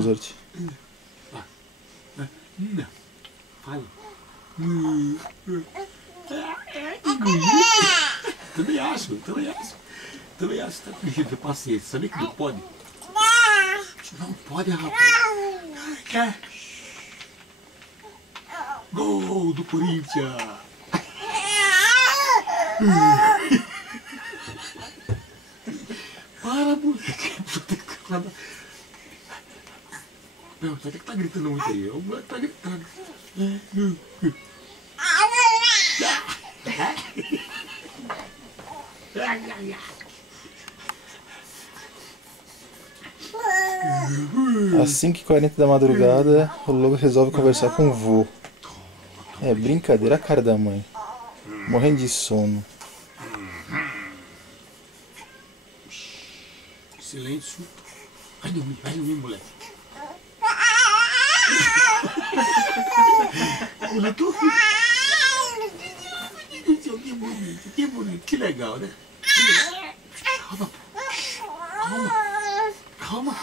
Mozart. Não. Fala. Também acho. Também acho que tá com jeito de paciência. Sabia que não pode? Não pode, rapaz. Gol do Corinthians. Para, moleque. Não, você que tá gritando muito aí. O moleque tá gritando. Às 5h40 da madrugada, o lobo resolve conversar com o vô. É brincadeira, a cara da mãe. Morrendo de sono. Silêncio. Vai dormir, moleque. Que bonito, que legal, né? Calma.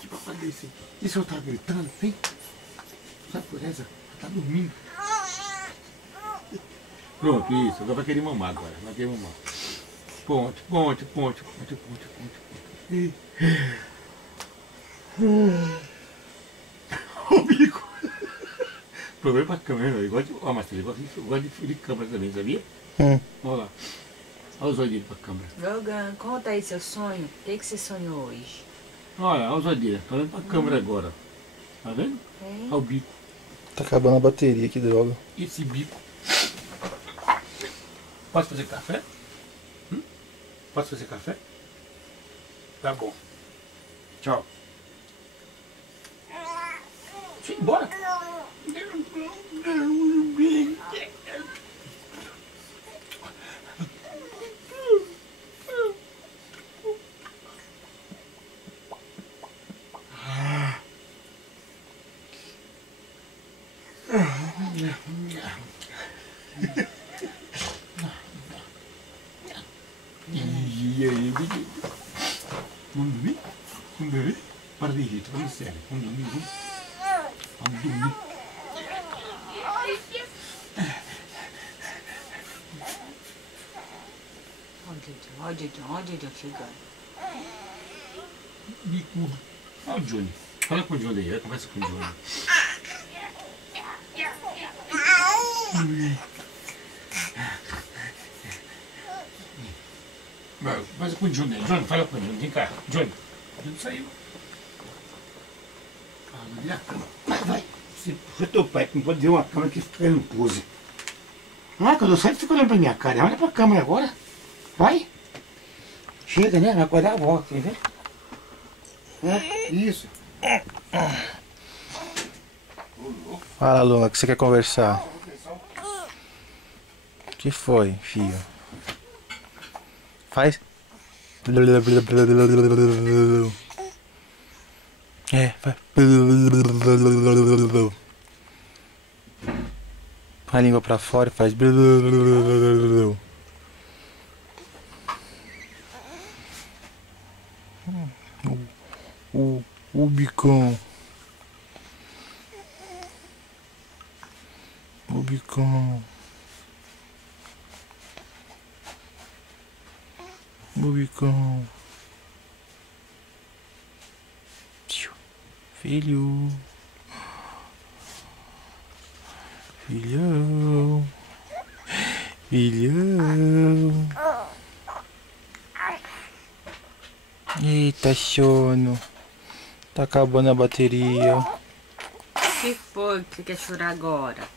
Que papai desse. E se eu tá gritando, hein? Sabe por essa? Tá dormindo. Pronto, isso. Agora vai querer mamar agora. Vai querer mamar. Ponte. O bico. Problema pra câmera, eu gosto de. Ó, Marcelo, eu gosto de câmera também, sabia? Olha lá. Olha os olhos dele pra câmera. Logan, conta aí seu sonho. O que você sonhou hoje? Olha os olhos dele. Tá olhando pra câmera agora. Tá vendo? Olha o bico. Tá acabando a bateria, que droga. Esse bico. Posso fazer café? Posso fazer café? Tá bom. Tchau. Deixa eu ir embora. E aí, menino? Vamos dormir? Vamos dormir? Para de rir, vamos sério. Vamos dormir, vamos dormir. Olha o dedão chegando. Bicudo. Olha o Johnny. Fala com o Johnny aí, conversa com o Johnny. Conversa com o Johnny. Johnny, fala com o Johnny. Vem cá. Johnny. O Johnny saiu. Olha a cama. Vai. Você é teu pai, não pode ver uma câmera que fica no pose. Ah, quando eu saio, fica olhando pra minha cara. Olha pra câmera agora. Vai. Chega, né? Vai acordar a avó, quer ver? É, isso. Fala, Luna, que você quer conversar? O que foi, filho? Faz. É, vai. Põe a língua pra fora e faz. O bicão. O bicão. O bicão. Filho. Filhão. Filhão. Eita, sono. Tá acabando a bateria. O que foi que você quer chorar agora?